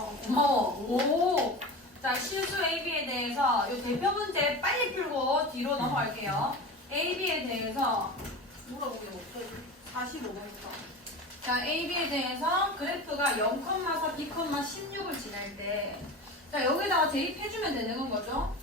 고마워. 오. 자, 실수 AB에 대해서 이 대표 문제 빨리 풀고 뒤로 넘어갈게요. AB에 대해서 물어보게 없어요. 45번부터. 자, AB에 대해서 그래프가 0,4, B,16을 지날 때, 자, 여기다가 대입해주면 되는 거죠.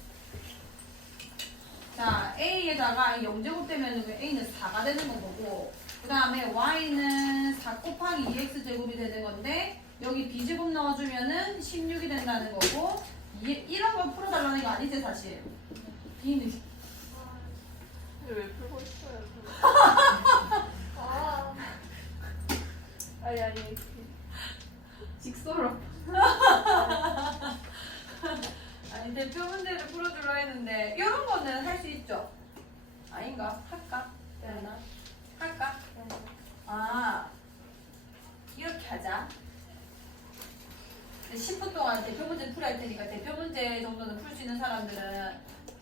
자, A에다가 0제곱 되면 A는 4가 되는 거고, 그 다음에 Y는 4 곱하기 2X제곱이 되는 건데, 여기 B제곱 넣어주면은 16이 된다는 거고, 이런 거 풀어달라는 거 아니지, 사실? B는. 왜 풀고 있어요? 아. 아니. 직소로. 아니, 대표 문제를 풀어주려 했는데, 이런 거는 할 수 있죠? 아닌가? 할까? 되나? 할까? 아, 이렇게 하자. 10분 동안 대표 문제 풀어야 할 테니까 대표 문제 정도는 풀 수 있는 사람들은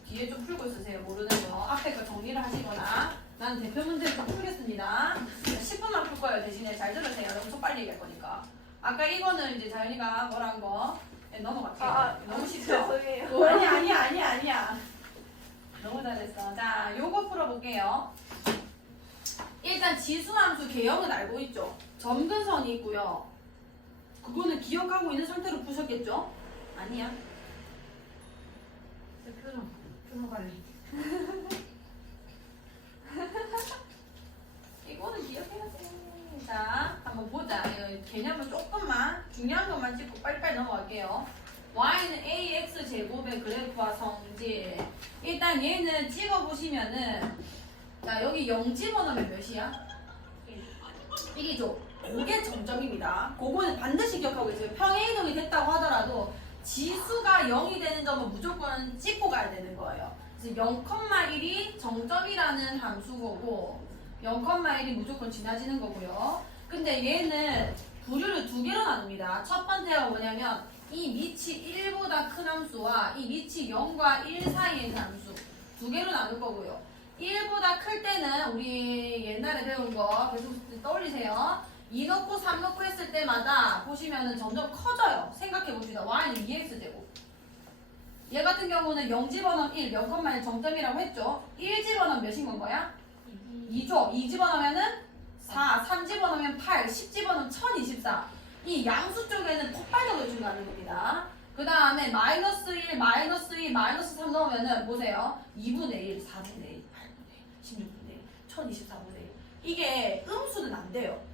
뒤에 좀 풀고 있으세요. 모르는 거. 앞에 거 정리를 하시거나. 나는 대표 문제 좀 풀겠습니다. 10분만 풀 거예요. 대신에 잘 들으세요. 엄청 빨리 얘기할 거니까. 아까 이거는 이제 자연이가 뭐란 거 네, 넘어갈게요. 너무 쉽죠? 죄송해요. 아니야. 너무 잘했어. 자, 요거 풀어볼게요. 일단 지수함수 개형은 알고 있죠? 점근선이 있고요. 그거는 기억하고 있는 상태로 푸셨겠죠? 아니야. 표정 관리. 이거는 기억해야 돼. 자, 한번 보자. 개념을 조금만, 중요한 것만 찍고 빨리빨리 넘어갈게요. Y는 AX 제곱의 그래프와 성질. 일단 얘는 찍어보시면은, 자, 여기 0 집어넣으면 몇이야? 1이죠. 그게 점점입니다. 그거는 반드시 기억하고 있어요. 평행이동이 됐다고 하더라도 지수가 0이 되는 점은 무조건 찍고 가야 되는 거예요. 그래서 0,1이 정점이라는 함수고 0,1이 무조건 지나지는 거고요. 근데 얘는 부류를 두 개로 나눕니다. 첫 번째가 뭐냐면 이 밑이 1보다 큰 함수와 이 밑이 0과 1 사이에 있는 함수 두 개로 나눌 거고요. 1보다 클 때는 우리 옛날에 배운 거 계속 떠올리세요. 2 넣고 3 넣고 했을 때마다 보시면은 점점 커져요. 생각해 봅시다. Y는 2X제곱. 얘 같은 경우는 0 집어넣으면 1, 0,1 정점이라고 했죠. 1 집어넣으면 몇인 건 거야? 2죠. 2 집어넣으면은 4, 3 집어넣으면 8, 10 집어넣으면 1024. 이 양수 쪽에는 폭발적으로 증가하는 겁니다. 그 다음에 마이너스 1, 마이너스 2, 마이너스 3 넣으면은 보세요. 2분의 1, 4분의 1, 8분의 1, 16분의 1, 1024분의 1. 이게 음수는 안 돼요.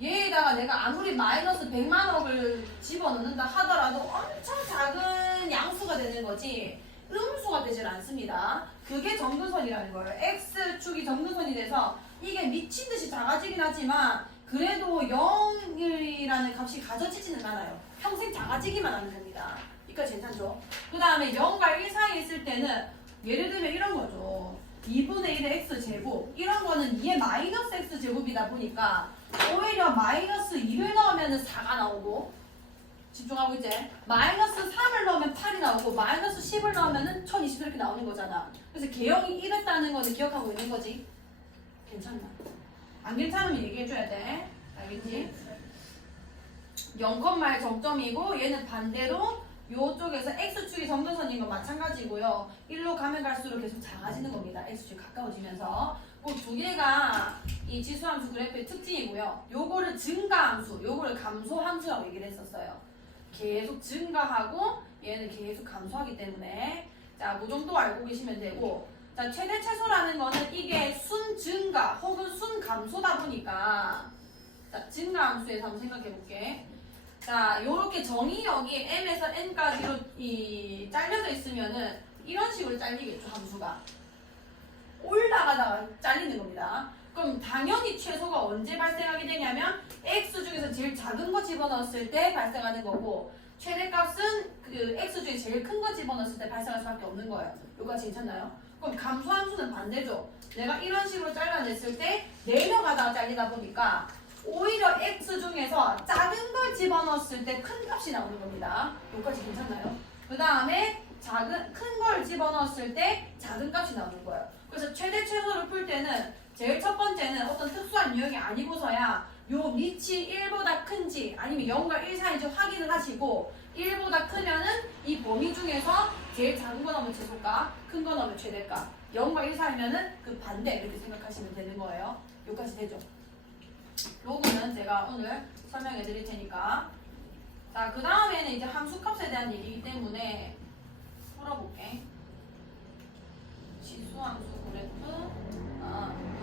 얘에다가 내가 아무리 마이너스 100만억을 집어넣는다 하더라도 엄청 작은 양수가 되는 거지 음수가 되질 않습니다. 그게 정근선이라는 거예요. X축이 정근선이 돼서 이게 미친 듯이 작아지긴 하지만 그래도 0이라는 값이 가져지지는 않아요. 평생 작아지기만 하는 겁니다. 여기까지 괜찮죠? 그 다음에 0과 1 사이에 있을 때는 예를 들면 이런 거죠. 2분의 1의 x제곱 이런 거는 2의 마이너스 x제곱이다 보니까 오히려 마이너스 2를 넣으면 4가 나오고 집중하고 있지? 마이너스 3을 넣으면 8이 나오고 마이너스 10을 넣으면 1020 이렇게 나오는 거잖아. 그래서 개형이 이랬다는 거는 기억하고 있는 거지? 괜찮나? 안 괜찮으면 얘기해줘야 돼. 알겠지? 0,1 정점이고 얘는 반대로 요쪽에서 x축이 정근선인 건 마찬가지고요. 1로 가면 갈수록 계속 작아지는 겁니다. x축이 가까워지면서. 그 두 개가 이 지수함수 그래프의 특징이고요. 요거를 증가함수, 요거를 감소함수라고 얘기를 했었어요. 계속 증가하고 얘는 계속 감소하기 때문에 자, 그 정도 알고 계시면 되고 자, 최대 최소라는 거는 이게 순 증가 혹은 순 감소다 보니까 자, 증가함수에서 한번 생각해 볼게. 자, 요렇게 정의역이 m에서 n까지로 잘려져 있으면은 이런 식으로 잘리겠죠, 함수가. 올라가다가 잘리는 겁니다. 그럼 당연히 최소가 언제 발생하게 되냐면 x 중에서 제일 작은 거 집어넣었을 때 발생하는 거고 최대값은 그 x 중에 제일 큰 거 집어넣었을 때 발생할 수밖에 없는 거예요. 요까지 괜찮나요? 그럼 감소함수는 반대죠. 내가 이런 식으로 잘라냈을 때 내려가다가 잘리다 보니까 오히려 x 중에서 작은 걸 집어넣었을 때 큰 값이 나오는 겁니다. 요까지 괜찮나요? 그 다음에 큰 걸 집어넣었을 때 작은 값이 나오는 거예요. 그래서 최대 최소를 풀 때는 제일 첫 번째는 어떤 특수한 유형이 아니고서야 요 밑이 1보다 큰지 아니면 0과 1 사이인지 확인을 하시고 0이고 1보다 크면은 이 범위 중에서 제일 작은 거 넣으면 최소가, 큰 거 넣으면 최대가. 0과 1 사이면은 그 반대 이렇게 생각하시면 되는 거예요. 여기까지 되죠? 요거는 제가 오늘 설명해 드릴 테니까. 자, 그 다음에는 이제 함수값에 대한 얘기이기 때문에 풀어볼게. 지수함수 그래프.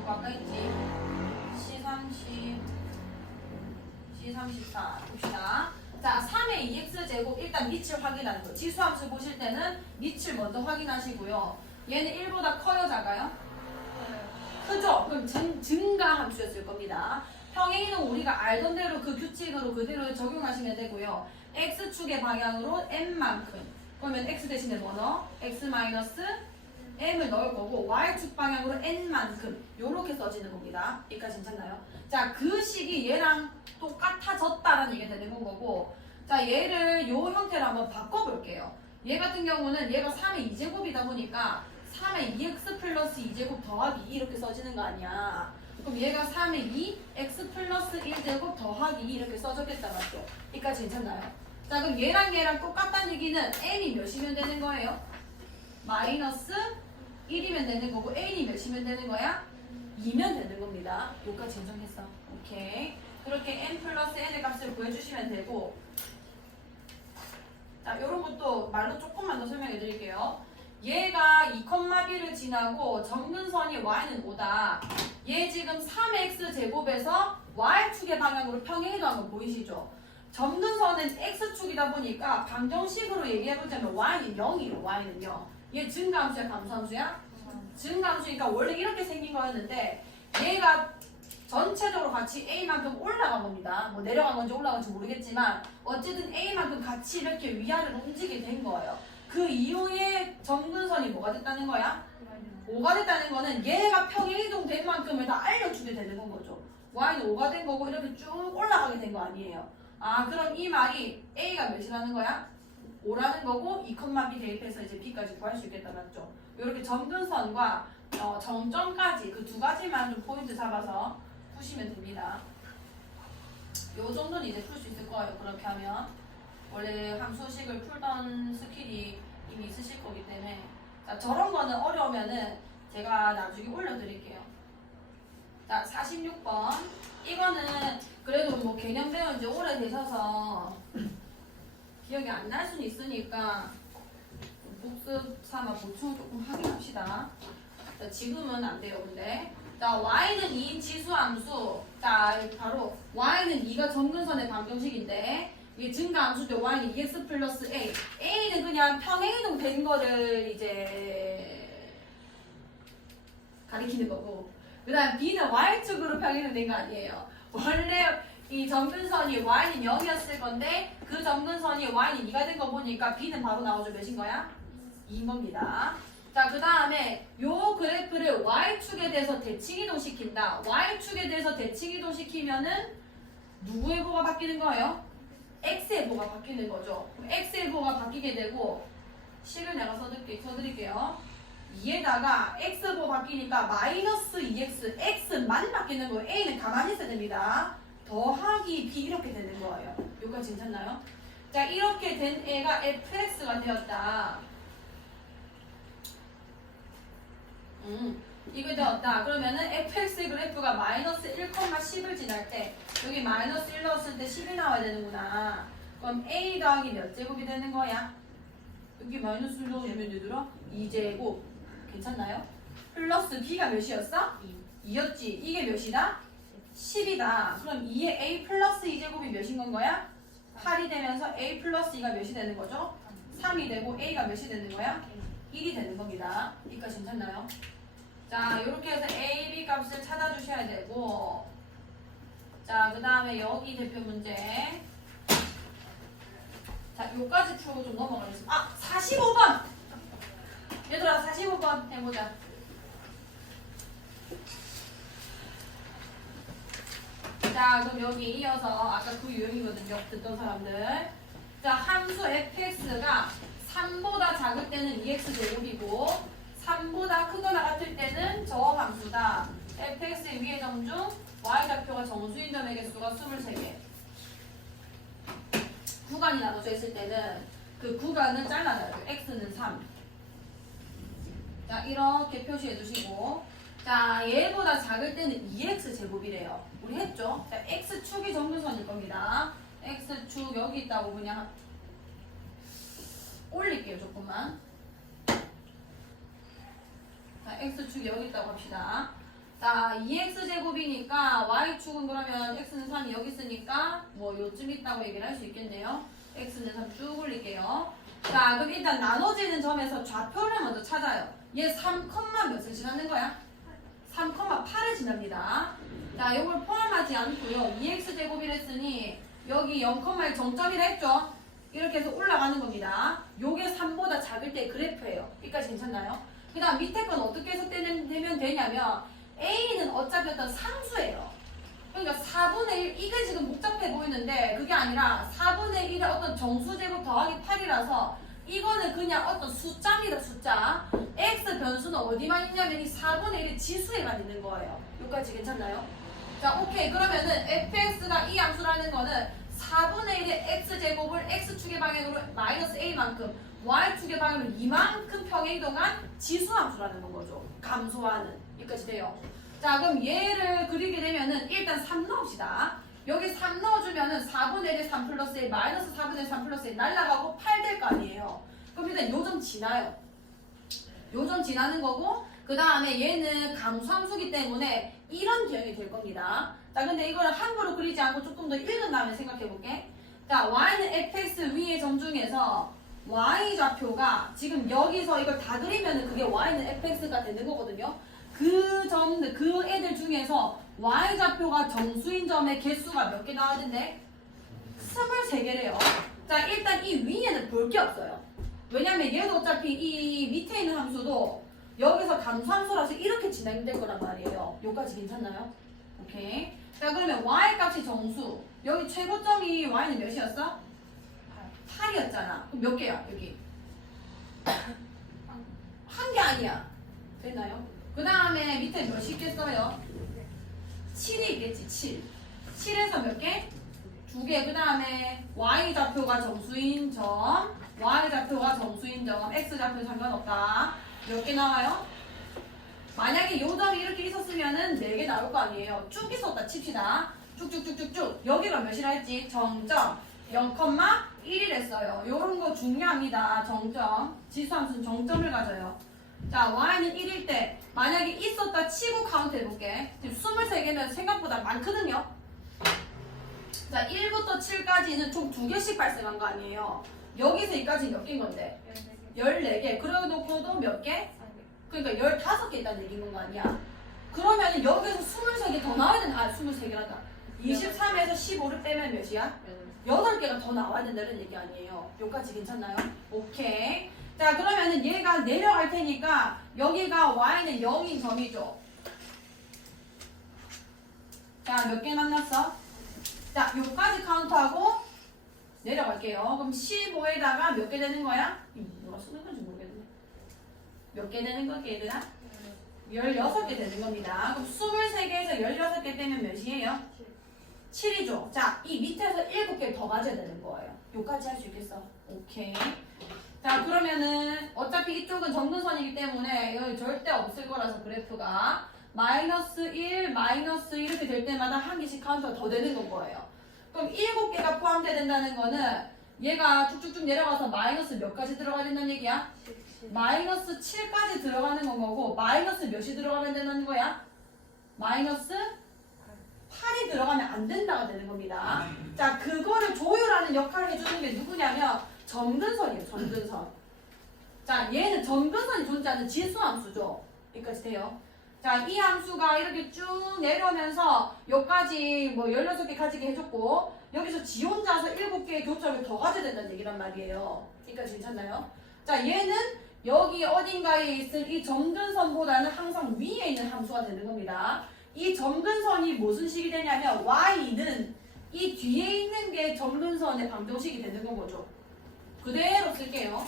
이거 아까 했지? C30, C34 봅시다. 자, 3의 2x제곱 일단 밑을 확인하는 거. 지수함수 보실 때는 밑을 먼저 확인하시고요. 얘는 1보다 커요, 작아요? 크죠? 그럼 증가함수였을 겁니다. 평행이동 우리가 알던 대로 그 규칙으로 그대로 적용하시면 되고요. x축의 방향으로 n만큼. 그러면 x 대신에 뭐 넣어? x 마이너스 m을 넣을 거고 y축 방향으로 n만큼. 요렇게 써지는 겁니다. 여기까지 괜찮나요? 자, 그 식이 얘랑 똑같아졌다라는 얘기가 되는 거고, 자, 얘를 요 형태로 한번 바꿔볼게요. 얘 같은 경우는 얘가 3의 2제곱이다 보니까 3의 2x 플러스 2제곱 더하기 2 이렇게 써지는 거 아니야. 그럼 얘가 3의 2 x 플러스 1제곱 더하기 2 이렇게 써졌겠다, 맞죠? 여기까지 괜찮나요? 자, 그럼 얘랑 똑같다는 얘기는 n이 몇이면 되는 거예요? 마이너스 1이면 되는 거고 n이 몇이면 되는 거야? 2면 되는 겁니다. 여기까지 정정했어. 오케이. 그렇게 n 플러스 n의 값을 구해주시면 되고, 자, 요런 것도 말로 조금만 더 설명해 드릴게요. 얘가 2,b를 지나고 점근선이 y는 5다. 얘 지금 3x 제곱에서 y축의 방향으로 평행이동한 거 보이시죠? 점근선은 x축이다 보니까 방정식으로 얘기해보자면 y는 0이요. y는 0. 얘 증가함수야, 감소함수야? 증가함수니까 원래 이렇게 생긴 거였는데 얘가 전체적으로 같이 A만큼 올라간 겁니다. 뭐 내려간 건지 올라간 건지 모르겠지만 어쨌든 A만큼 같이 이렇게 위아래로 움직이게 된 거예요. 그 이후에 점근선이 뭐가 됐다는 거야? 5가 됐다는 거는 얘가 평행이동 된 만큼을 다 알려주게 되는 건 거죠. Y는 5가 된 거고 이렇게 쭉 올라가게 된 거 아니에요. 아, 그럼 이 말이 A가 몇이라는 거야? 5라는 거고 2,b 대입해서 이제 B까지 구할 수 있겠다, 맞죠? 이렇게 점근선과 정점까지 그 두 가지만 좀 포인트 잡아서 푸시면 됩니다. 요 정도는 이제 풀 수 있을 거예요. 그렇게 하면 원래 함수식을 풀던 스킬이 이미 있으실 거기 때문에. 자, 저런 거는 어려우면은 제가 나중에 올려드릴게요. 자, 46번. 이거는 그래도 뭐 개념 배운 지 오래되셔서 기억이 안 날 수는 있으니까 복습 삼아 보충을 조금 하긴 합시다. 자, 지금은 안 돼요, 근데. 자, y는 2인 지수함수. 자, 바로 y는 2가 점근선의 방정식인데 이게 증가함수죠. y는 2x 플러스 a. a는 그냥 평행이동 된 거를 이제 가리키는 거고, 그 다음 b는 y축으로 평행이동 된 거 아니에요. 원래 이 점근선이 y는 0이었을 건데 그 점근선이 y는 2가 된 거 보니까 b는 바로 나오죠. 몇인 거야? 2인 겁니다. 자, 그 다음에 요 그래프를 y축에 대해서 대칭이동 시킨다. y축에 대해서 대칭이동 시키면은 누구의 보가 바뀌는 거예요? x의 보가 바뀌는 거죠. 그럼 x의 보가 바뀌게 되고, 식을 내가 써드릴게요. 2에다가 x보 바뀌니까 마이너스 2x, x만 바뀌는 거예요. a는 가만히 있어야 됩니다. 더하기 b 이렇게 되는 거예요. 여기까지 괜찮나요? 자, 이렇게 된 애가 fx가 되었다. 이거 되었다. 그러면은 fx의 그래프가 마이너스 1,10을 지날 때 여기 마이너스 1 넣었을 때 10이 나와야 되는구나. 그럼 a 더하기 몇 제곱이 되는 거야? 여기 마이너스 1 넣어주면 얘들아 2제곱. 괜찮나요? 플러스 b가 몇이었어? 2였지. 이게 몇이다? 10이다. 그럼 2의 a 플러스 2제곱이 몇인 건 거야? 8이 되면서 a 플러스 2가 몇이 되는 거죠? 3이 되고 a가 몇이 되는 거야? 1이 되는 겁니다. 여기까지 괜찮나요? 자, 이렇게 해서 a, b 값을 찾아주셔야 되고, 자, 그 다음에 여기 대표 문제. 자, 요까지 풀고 좀 넘어가겠습니다. 아, 45번! 얘들아, 45번 해보자. 자, 그럼 여기 이어서 아까 그 유형이거든요. 듣던 사람들. 자, 함수 fx가 3보다 작을 때는 2x제곱이고 3보다 크거나 같을 때는 저 함수다. fx의 위의 점 중 y좌표가 정수인 점의 개수가 23개. 구간이 나눠져 있을 때는 그 구간을 잘라놔야 돼요. x는 3. 자, 이렇게 표시해 주시고. 자, 얘보다 작을 때는 2x 제곱이래요. 우리 했죠? 자, x축이 정근선일 겁니다. x축 여기 있다고 그냥 올릴게요, 조금만. 자, x축이 여기 있다고 합시다. 자, 2x제곱이니까 y축은 그러면 x는 3이 여기 있으니까 뭐 요쯤 있다고 얘기를 할 수 있겠네요. x는 3 쭉 올릴게요. 자, 그럼 일단 나눠지는 점에서 좌표를 먼저 찾아요. 얘 3, 몇을 지나는 거야? 3,8을 지납니다. 자, 이걸 포함하지 않고요. 2x제곱이랬으니 여기 0,1 정점이라 했죠? 이렇게 해서 올라가는 겁니다. 요게 3보다 작을 때 그래프예요. 여기까지 괜찮나요? 그 다음 밑에 건 어떻게 해석되면 되냐면 a는 어차피 어떤 상수예요. 그러니까 4분의 1, 이게 지금 복잡해 보이는데 그게 아니라 4분의 1의 어떤 정수제곱 더하기 8이라서 이거는 그냥 어떤 숫자입니다, 숫자. x 변수는 어디만 있냐면 이 4분의 1의 지수에만 있는 거예요. 여기까지 괜찮나요? 자, 오케이. 그러면은 fx가 이 함수라는 거는 4분의 1의 x제곱을 x축의 방향으로 마이너스 a만큼 y축의 방향으로 이만큼 평행이동한 지수함수라는 건 거죠. 감소하는. 여기까지 돼요. 자, 그럼 얘를 그리게 되면은 일단 3 넣읍시다. 여기 3 넣어주면은 4분의 1에 3 플러스 1 마이너스 4분의 3 플러스 1 날라가고 8 될 거 아니에요. 그럼 일단 요점 지나요. 요점 지나는 거고 그 다음에 얘는 감소함수기 때문에 이런 기형이 될 겁니다. 자, 근데 이거를 함부로 그리지 않고 조금 더 읽은 다음에 생각해 볼게. 자, y는 fx 위의 점 중에서 y 좌표가 지금 여기서 이걸 다 그리면은 그게 y는 fx가 되는 거거든요. 그 애들 중에서 y 좌표가 정수인 점의 개수가 몇 개 나와야 된대? 23개래요. 자, 일단 이 위에는 볼 게 없어요. 왜냐면 얘도 어차피 이 밑에 있는 함수도 여기서 감소함수라서 이렇게 진행될 거란 말이에요. 여기까지 괜찮나요? 오케이. 자, 그러면 y 값이 정수. 여기 최고점이 y는 몇이었어? 8이었잖아. 그럼 몇 개야, 여기? 한 개 아니야. 됐나요? 그 다음에 밑에 몇이 있겠어요? 7이 있겠지, 7. 7에서 몇 개? 2개. 그 다음에 y좌표가 정수인 점, y좌표가 정수인 점, x좌표 상관없다. 몇 개 나와요? 만약에 요 점이 이렇게 있었으면은 4개 나올 거 아니에요. 쭉 있었다 칩시다. 쭉쭉쭉쭉쭉. 여기가 몇이라 했지? 정점. 0,1이랬어요. 요런 거 중요합니다. 정점. 지수함수는 정점을 가져요. 자, y는 1일 때 만약에 있었다 치고 카운트 해볼게. 지금 23개면 생각보다 많거든요. 자, 1부터 7까지는 총 2개씩 발생한 거 아니에요. 여기서 여기까지 몇 개인 건데? 14개. 그래놓고도 몇 개? 그러니까 15개 있다는 얘기인 거 아니야. 그러면 여기서 23개 더 나와야 되나? 23개란다. 23에서 15를 빼면 몇이야? 8개가 더 나와야 된다는 얘기 아니에요. 여기까지 괜찮나요? 오케이. 자, 그러면은 얘가 내려갈 테니까 여기가 y는 0인 점이죠. 자, 몇 개 만났어? 자, 요까지 카운트하고 내려갈게요. 그럼 15에다가 몇 개 되는 거야? 누가 쓰는 건지 모르겠네. 몇 개 되는 거야, 얘들아? 16개 되는 겁니다. 그럼 23개에서 16개 빼면 몇이에요? 7이죠. 자, 이 밑에서 7개 더 가져야 되는 거예요. 요까지 할 수 있겠어? 오케이. 자, 그러면은 어차피 이쪽은 정근선이기 때문에 여기 절대 없을 거라서 그래프가 마이너스 1, 마이너스 이렇게 될 때마다 한 개씩 카운트가 더 되는 건 거예요. 그럼 7개가 포함돼야 된다는 거는 얘가 쭉쭉쭉 내려가서 마이너스 몇 가지 들어가야 된다는 얘기야? 마이너스 7까지 들어가는 건 거고 마이너스 몇이 들어가면 된다는 거야? 마이너스 8이 들어가면 안 된다가 되는 겁니다. 자, 그거를 조율하는 역할을 해주는 게 누구냐면 점근선이에요. 점근선. 자, 얘는 점근선이 존재하는 지수함수죠. 여기까지 돼요. 자, 이 함수가 이렇게 쭉 내려오면서 여기까지 뭐 16개 가지게 해줬고 여기서 지 혼자서 7개의 교점을 더 가져야 된다는 얘기란 말이에요. 여기까지 괜찮나요? 자, 얘는 여기 어딘가에 있을 이 점근선보다는 항상 위에 있는 함수가 되는 겁니다. 이 점근선이 무슨 식이 되냐면 y는 이 뒤에 있는 게 점근선의 방정식이 되는 건 거죠. 그대로 쓸게요.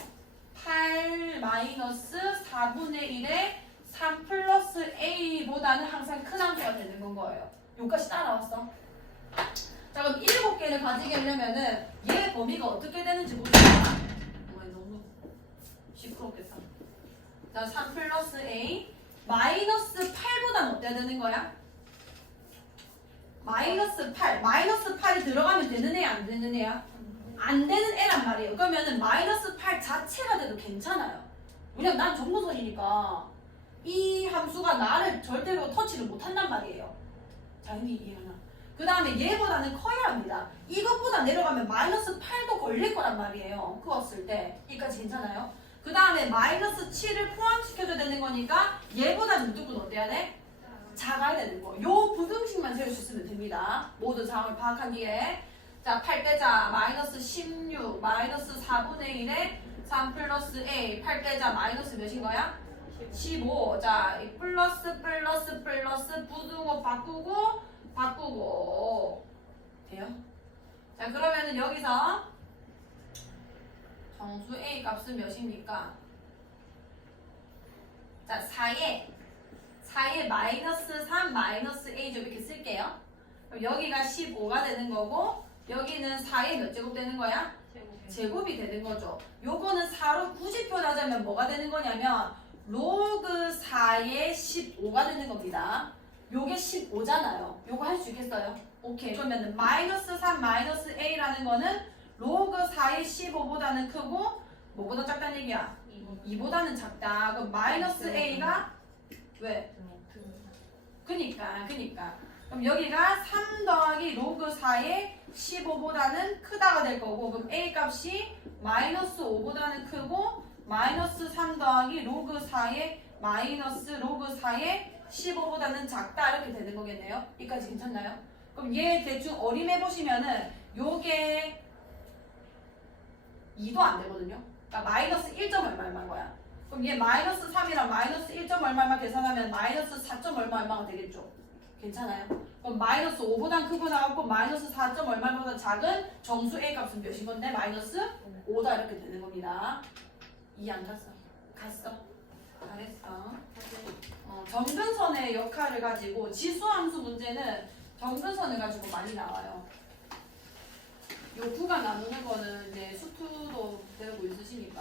8 마이너스 4분의 1에 3 플러스 a보다는 항상 큰 함수가 되는 건 거예요. 여기까지 따라왔어. 자, 그럼 7개를 가지게 하려면은 얘 범위가 어떻게 되는지 보세요. 너무 시끄럽겠다. 자, 3 플러스 A 마이너스 8보다는 어때야 되는 거야? 마이너스 8. 마이너스 8이 들어가면 되는 애야, 안 되는 애야? 안 되는 애란 말이에요. 그러면은 마이너스 8 자체가 돼도 괜찮아요. 왜냐면 난 정무선이니까 이 함수가 나를 절대로 터치를 못한단 말이에요. 자, 여기 이해하나? 그 다음에 얘보다는 커야 합니다. 이것보다 내려가면 마이너스 8도 걸릴 거란 말이에요. 그었을 때. 여기까지 괜찮아요? 그 다음에 마이너스 7을 포함시켜줘야 되는 거니까 얘보다는 무조건 어때야 돼? 작아야 되는 거. 요 부등식만 세울 수 있으면 됩니다. 모두 상황을 파악한 뒤에. 자, 8 빼자. 마이너스 16, 마이너스 4분의 1에 3 플러스 A. 8 빼자. 마이너스 몇인 거야? 15. 자, 이 플러스 부등호 바꾸고 돼요? 자, 그러면은 여기서 정수 A 값은 몇입니까? 자, 4에 마이너스 3 마이너스 A 좀 이렇게 쓸게요. 그럼 여기가 15가 되는 거고 여기는 4에 몇 제곱 되는 거야? 제곱이 되는 거죠. 요거는 4로 굳이 표현하자면 뭐가 되는 거냐면 로그 4에 15가 되는 겁니다. 요게 15잖아요. 요거 할 수 있겠어요? 오케이. 그러면은 마이너스 3 마이너스 A라는 거는 로그 4의 15보다는 크고 뭐보다 작다는 얘기야? 2보다는 작다. 그럼 마이너스 A가 왜? 그니까. 그럼 여기가 3 더하기 로그 4의 15보다는 크다가 될 거고 그럼 A 값이 마이너스 5보다는 크고 마이너스 3 더하기 로그 4의 마이너스 로그 4의 15보다는 작다 이렇게 되는 거겠네요. 여기까지 괜찮나요? 그럼 얘 대충 어림해보시면은 요게 2도 안 되거든요. 그러니까 마이너스 1점 얼마인 거야. 그럼 얘 마이너스 3이랑 마이너스 1점 얼마만 계산하면 마이너스 4점 얼마가 되겠죠. 괜찮아요? 그럼 마이너스 5보다 크고 나왔고 마이너스 4점 얼마보다 작은 정수 A 값은 몇인 건데 마이너스 5다 이렇게 되는 겁니다. 이해 안 갔어? 갔어? 잘했어. 점근선의 역할을 가지고 지수함수 문제는 점근선을 가지고 많이 나와요. 요 구간 나누는 거는 이제 수투도 배우고 있으시니까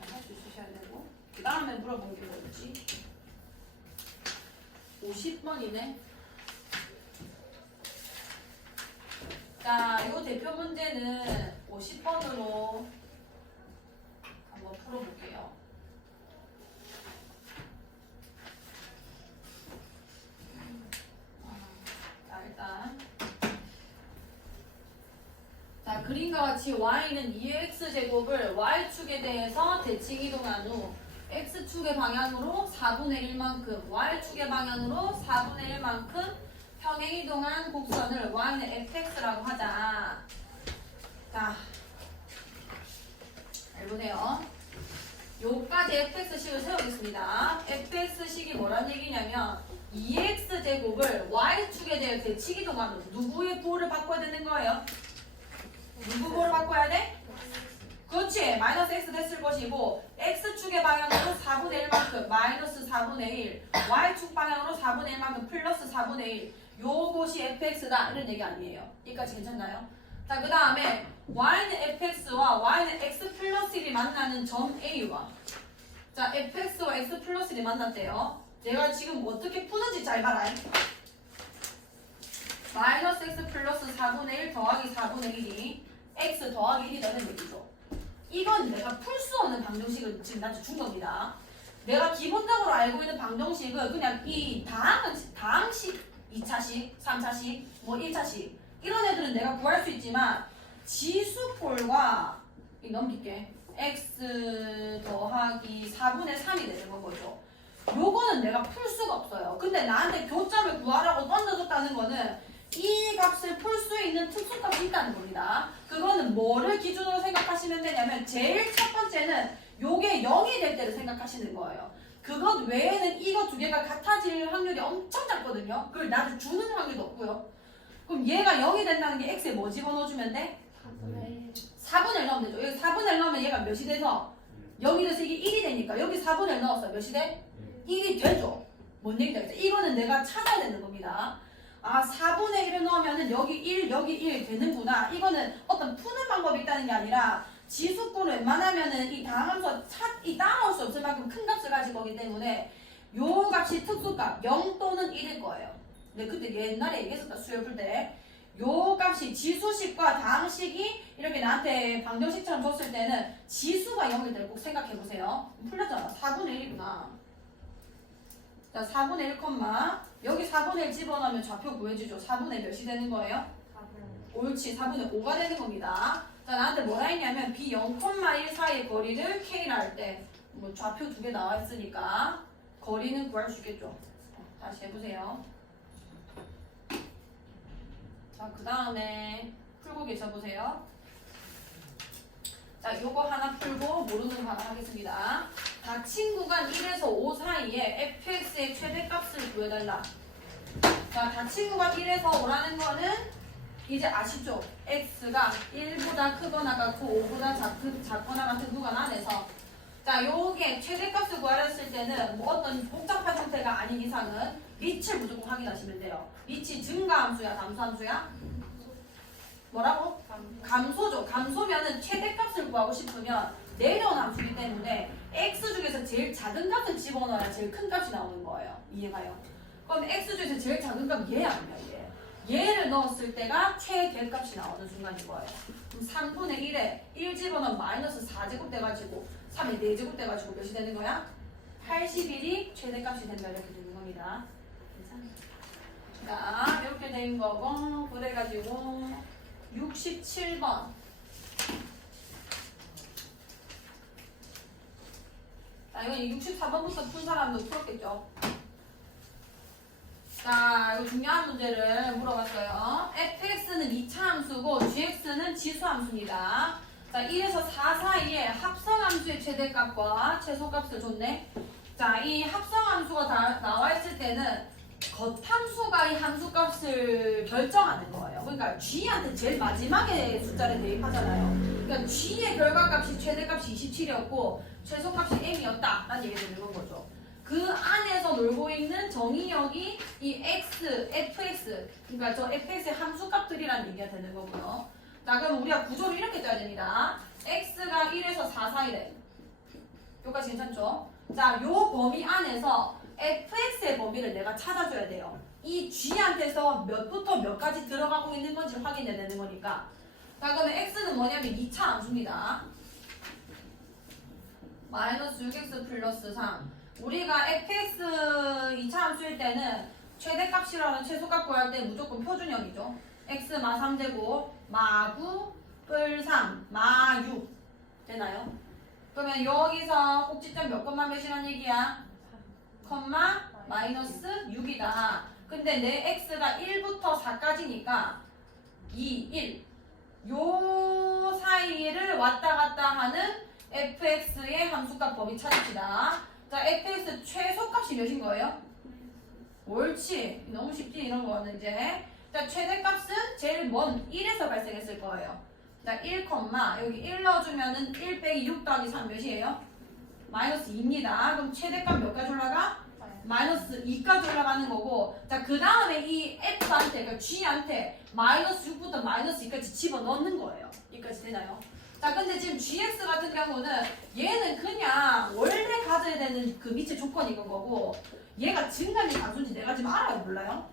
잘 할 수 있으셔야 되고 그 다음에 물어본 게 뭐였지? 50번이네. 자, 요 대표 문제는 50번으로 한번 풀어볼게요. 자, 일단 자, 그림과 같이 y는 2x제곱을 y축에 대해서 대칭 이동한 후 x축의 방향으로 4분의 1만큼 y축의 방향으로 4분의 1만큼 평행 이동한 곡선을 y는 fx라고 하자. 자, 잘 보세요. 요까지 fx식을 세우겠습니다. fx식이 뭐란 얘기냐면 2x제곱을 y축에 대해 대칭 이동한 후 누구의 부호를 바꿔야 되는 거예요? 누구 부호를 바꿔야 돼? 그렇지. 마이너스 x 됐을 것이고 x축의 방향으로 4분의 1만큼 마이너스 4분의 1 y축 방향으로 4분의 1만큼 플러스 4분의 1 요것이 fx다 이런 얘기 아니에요. 여기까지 괜찮나요? 자, 그 다음에 y는 fx와 y는 x 플러스 1이 만나는 점 A와 자, fx와 x 플러스 1이 만났대요. 제가 지금 어떻게 푸는지 잘 봐라. 마이너스 x 플러스 4분의 1 더하기 4분의 1이 x 더하기 1이라는 얘기죠. 이건 내가 풀 수 없는 방정식을 지금 나한테 준 겁니다. 내가 기본적으로 알고 있는 방정식은 그냥 이 다항식 2차식, 3차식, 뭐 1차식 이런 애들은 내가 구할 수 있지만 지수꼴과 넘길게 x 더하기 4분의 3이 되는 건 거죠. 요거는 내가 풀 수가 없어요. 근데 나한테 교점을 구하라고 던져줬다는 거는 이 값을 풀 수 있는 특수값이 있다는 겁니다. 그거는 뭐를 기준으로 생각하시면 되냐면 제일 첫 번째는 요게 0이 될 때를 생각하시는 거예요. 그것 외에는 이거 두 개가 같아질 확률이 엄청 작거든요. 그걸 나한테 주는 확률도 없고요. 그럼 얘가 0이 된다는 게 x에 뭐 집어넣어주면 돼? 4분의 1 넣으면 되죠. 여기 4분의 1 넣으면 얘가 몇이 돼서 0이 돼서 이게 1이 되니까 여기 4분의 1 넣었어. 몇이 돼? 1이 되죠. 뭔 얘기인지 알겠죠? 이거는 내가 찾아야 되는 겁니다. 아 4분의 1을 넣으면은 여기 1 여기 1 되는구나. 이거는 어떤 푸는 방법이 있다는 게 아니라 지수꼴을 웬만하면은 이 다항함수가 이 따라올 수 없을 만큼 큰 값을 가질 거기 때문에 요 값이 특수값 0 또는 1일 거예요. 근데 그때 옛날에 얘기했었다 수열 풀 때. 요 값이 지수식과 다항식이 이렇게 나한테 방정식처럼 줬을 때는 지수가 0일 때를 꼭 생각해 보세요. 풀렸잖아. 4분의 1이구나. 자, 4분의 1, 여기 4분의 1 집어넣으면 좌표 구해주죠. 4분의 몇이 되는 거예요? 옳지. 4분의 5가 되는 겁니다. 자, 나한테 뭐라 했냐면 B 0,1 사이의 거리를 K라 할 때 뭐 좌표 2개 나와 있으니까 거리는 구할 수 있겠죠. 다시 해보세요. 자, 그 다음에 풀고 계셔보세요. 자, 요거 하나 풀고 모르는 거 하나 하겠습니다. 닫힌 구간 1에서 5 사이에 fx의 최대값을 구해달라. 자, 닫힌 구간 1에서 5라는 거는 이제 아시죠? x가 1보다 크거나 같고 5보다 작거나 같은 구간 안에서 자, 요게 최대값을 구하려 했을 때는 뭐 어떤 복잡한 형태가 아닌 이상은 밑을 무조건 확인하시면 돼요. 밑이 증가함수야, 감소함수야? 뭐라고? 감소죠. 감소면은 최대값을 구하고 싶으면 내려온 함수이기 때문에 x 중에서 제일 작은 값을 집어넣어야 제일 큰 값이 나오는 거예요. 이해가요? 그럼 x 중에서 제일 작은 값 얘 아니야, 얘. 얘를 넣었을 때가 최대값이 나오는 순간인 거예요. 그럼 3분의 1에 1 집어넣으면 마이너스 4제곱 돼가지고 3이 4제곱 돼가지고 몇이 되는 거야? 81이 최대값이 된다 이렇게 되는 겁니다. 자, 이렇게 된 거고 그래가지고 67번 자, 이건 64번부터 푼 사람도 풀었겠죠. 자, 이거 중요한 문제를 물어봤어요. fx는 2차 함수고 gx는 지수 함수입니다. 자, 1에서 4 사이에 합성함수의 최대값과 최소값을 줬네. 자, 이 합성함수가 다 나와 있을 때는 겉함수가 이 함수값을 결정하는 거예요. 그러니까 g한테 제일 마지막에 숫자를 대입하잖아요. 그러니까 g의 결과값이 최대값이 27이었고 최소값이 m이었다 라는 얘기가 되는 거죠. 그 안에서 놀고 있는 정의역이 이 x, fx, 그러니까 저 fx의 함수값들이라는 얘기가 되는 거고요. 자, 그럼 우리가 구조를 이렇게 짜야 됩니다. x가 1에서 4 사이래. 여기까지 괜찮죠? 자, 요 범위 안에서 fx의 범위를 내가 찾아줘야 돼요. 이 g한테서 몇부터 몇까지 들어가고 있는 건지 확인해야 되는 거니까. 자, 그러면 x는 뭐냐면 2차 함수입니다. 마이너스 6x 플러스 3. 우리가 fx 2차 함수일 때는 최대값이라는 최소값 구할 때 무조건 표준형이죠. x 마 3제곱 마 9 뿔 3 마 6 되나요? 그러면 여기서 꼭지점 몇 것만 몇이란 얘기야? 컴마 마이너스 6이다. 근데 내 x가 1부터 4까지니까 2, 1 요 사이를 왔다 갔다 하는 fx의 함수값 범위 찾읍시다. 자, fx 최소값이 몇인 거예요? 옳지. 너무 쉽지 이런 거는 이제. 자, 최대값은 제일 먼 1에서 발생했을 거예요. 자, 1, 여기 1 넣어주면은 1 빼기 6 더하기 3 몇이에요? 마이너스 2입니다. 그럼 최대값 몇까지 올라가? 마이너스 2까지 올라가는 거고. 자, 그 다음에 이 f한테, 그러니까 g한테 마이너스 6부터 마이너스 2까지 집어넣는 거예요. 여기까지 되나요? 자, 근데 지금 gx 같은 경우는 얘는 그냥 원래 가져야 되는 그 밑에 조건이 이건 거고 얘가 증가인지 감소인지 내가 지금 알아요? 몰라요?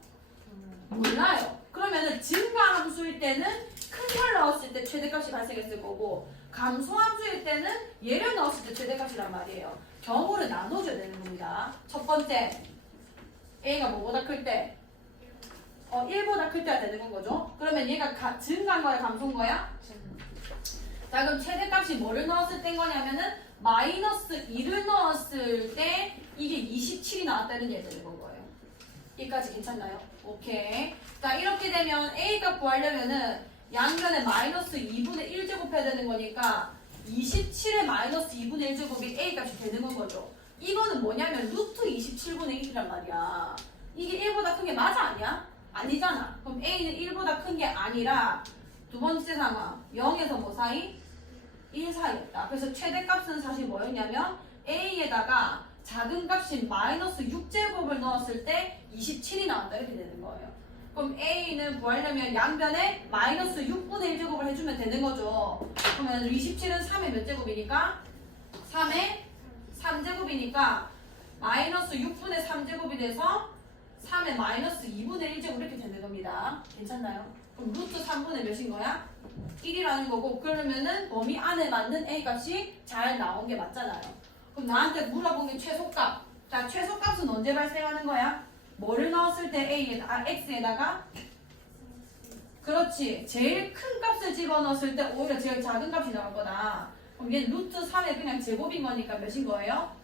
몰라요. 그러면은 증가함수일 때는 큰 걸 넣었을 때 최대값이 발생했을 거고 감소함수일 때는 얘를 넣었을 때 최대값이란 말이에요. 경우를 나눠줘야 되는 겁니다. 첫 번째 A가 뭐보다 클 때? 1보다 클 때가 되는 건 거죠. 그러면 얘가 증가한 거야 감소인 거야? 자, 그럼 최대값이 뭐를 넣었을 때인 거냐면은 마이너스 2를 넣었을 때 이게 27이 나왔다는 얘기 되는 건 거예요. 여기까지 괜찮나요? 오케이. 자, 이렇게 되면 A값 구하려면은 양변에 마이너스 2분의 1제곱 해야 되는 거니까 27의 마이너스 2분의 1제곱이 A값이 되는 건 거죠. 이거는 뭐냐면 루트 27분의 1이란 말이야. 이게 1보다 큰 게 맞아 아니야? 아니잖아. 그럼 A는 1보다 큰 게 아니라 두 번째 상황 0에서 뭐 사이? 1 사이였다. 그래서 최대값은 사실 뭐였냐면 A에다가 작은 값인 마이너스 6제곱을 넣었을 때 27이 나왔다 이렇게 되는 거예요. 그럼 a는 구하려면 양변에 마이너스 6분의 1제곱을 해주면 되는 거죠. 그러면 27은 3의 몇 제곱이니까? 3의 3제곱이니까 마이너스 6분의 3제곱이 돼서 3의 마이너스 2분의 1제곱 이렇게 되는 겁니다. 괜찮나요? 그럼 루트 3분의 몇인 거야? 1이라는 거고, 그러면은 범위 안에 맞는 a 값이 잘 나온 게 맞잖아요. 그럼 나한테 물어본 게 최소값. 자, 최소값은 언제 발생하는 거야? 뭐를 넣었을 때 x에다가? 그렇지. 제일 큰 값을 집어넣었을 때 오히려 제일 작은 값이 나올 거다. 그럼 얘는 루트 3의 그냥 제곱인 거니까 몇인 거예요?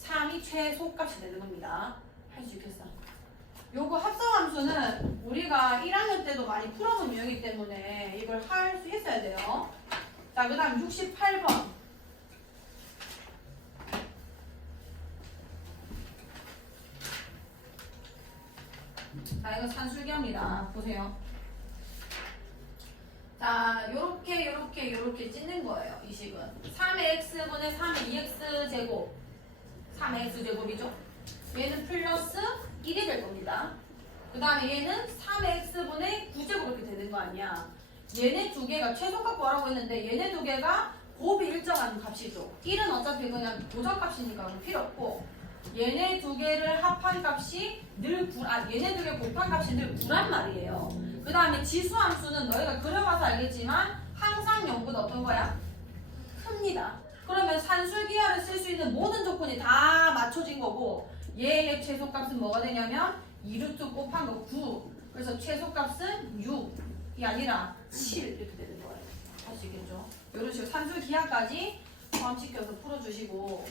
3이 최소값이 되는 겁니다. 할 수 있겠어. 요거 합성함수는 우리가 1학년 때도 많이 풀어본 유형이기 때문에 이걸 할 수 있어야 돼요. 자, 그 다음 68번. 자, 이거 산술기입니다. 보세요. 자, 요렇게 찢는 거예요. 이 식은 3의 x분의 3의 2x 제곱 3의 x 제곱이죠. 얘는 플러스 1이 될 겁니다. 그 다음에 얘는 3의 x분의 9제곱 이렇게 되는 거 아니야. 얘네 두 개가 최소값 구하라고 했는데 얘네 두 개가 곱이 일정한 값이죠. 1은 어차피 그냥 고정값이니까 필요 없고, 얘네 두 개를 합한 값이 얘네 두 개 곱한 값이 늘 9란 말이에요. 그 다음에 지수함수는 너희가 그려봐서 알겠지만 항상 0보다 어떤 거야? 큽니다. 그러면 산술기하를 쓸 수 있는 모든 조건이 다 맞춰진 거고, 얘의 최소값은 뭐가 되냐면 2루트 곱한 거 9. 그래서 최소값은 6이 아니라 7 이렇게 되는 거예요. 할 수 있겠죠? 이런 식으로 산술기하까지 포함시켜서 풀어주시고,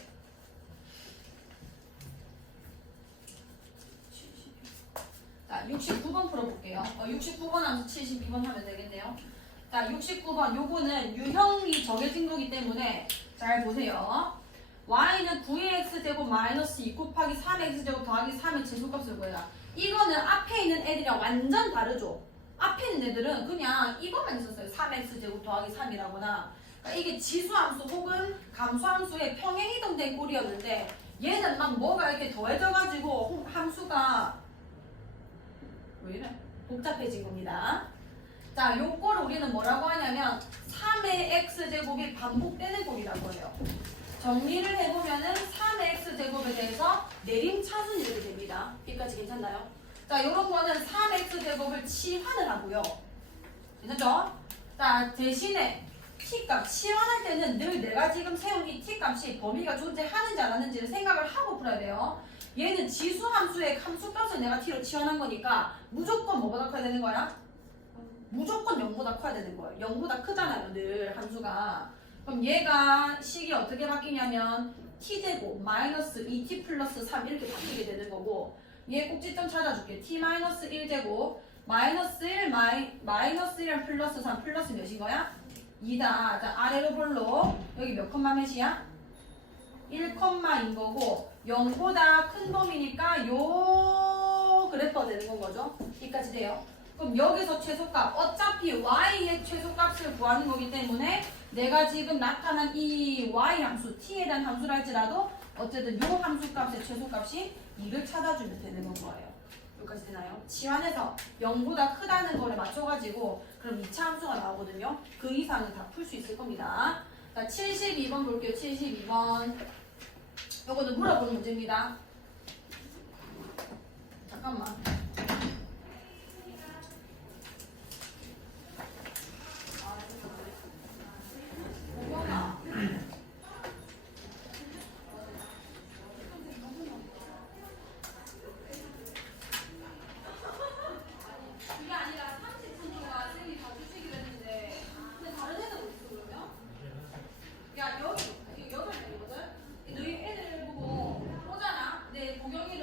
자, 69번 풀어볼게요. 69번 하면서 72번 하면 되겠네요. 자, 69번 요거는 유형이 정해진 거기 때문에 잘 보세요. y는 9x제곱 마이너스 2 곱하기 3x제곱 더하기 3의 최소값을 구해라. 이거는 앞에 있는 애들이랑 완전 다르죠. 앞에 있는 애들은 그냥 이것만 있었어요. 3x제곱 더하기 3이라거나. 그러니까 이게 지수함수 혹은 감수함수의 평행이동된 꼴이었는데, 얘는 막 뭐가 이렇게 더해져가지고 함수가 왜 이래? 복잡해진 겁니다. 자, 요거를 우리는 뭐라고 하냐면 3의 x제곱이 반복되는 꼴이라고 해요. 정리를 해보면은 3의 x제곱에 대해서 내림차순 이렇게 됩니다. 여기까지 괜찮나요? 자, 요런 거는 3의 x제곱을 치환을 하고요. 괜찮죠? 자, 대신에 t값 치환할 때는 늘 내가 지금 세운 이 t값이 범위가 존재하는지 안 하는지를 생각을 하고 풀어야 돼요. 얘는 지수함수의 함수값을 내가 t로 치환한 거니까 무조건 뭐보다 커야 되는 거야? 무조건 0보다 커야 되는 거예요. 0보다 크잖아요, 늘 함수가. 그럼 얘가 식이 어떻게 바뀌냐면 t제곱 마이너스 2t 플러스 3 이렇게 바뀌게 되는 거고, 얘 꼭지점 찾아줄게. t 마이너스 1제곱 마이너스 1 마이너스 1 플러스 3 플러스 몇인 거야? 2다. 자, 아래로 볼로 여기 몇 컴마 몇이야? 1컴마인 거고, 0보다 큰 범위니까 요 그래퍼가 되는 건 거죠. 여기까지 돼요. 그럼 여기서 최소값, 어차피 y의 최소값을 구하는 거기 때문에 내가 지금 나타난 이 y 함수, t에 대한 함수라 할지라도 어쨌든 요 함수값의 최소값이 2를 찾아주면 되는 건 거예요. 여기까지 되나요? 치환해서 0보다 크다는 거를 맞춰가지고 그럼 2차 함수가 나오거든요. 그 이상은 다 풀 수 있을 겁니다. 자, 72번 볼게요. 72번. 요거는 물어보는 문제입니다. 잠깐만. 그게 아니라 30분인가 쌤이 다 주시기로 했는데, 근데 다른 애들 어디 있어 그러면? 야, 여기 8명이거든? 너희 애들 보고 오잖아? 내 보경이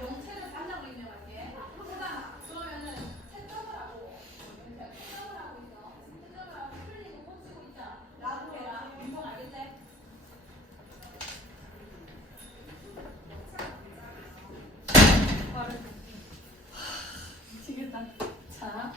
영채를 반장으로 임명할게. 오잖아. 그러면은 채점을 하고 있어. 채점을 하고 풀리고 못 쓰고 있자. 라고 해라. 윤성 알겠지? 미치겠다. 자,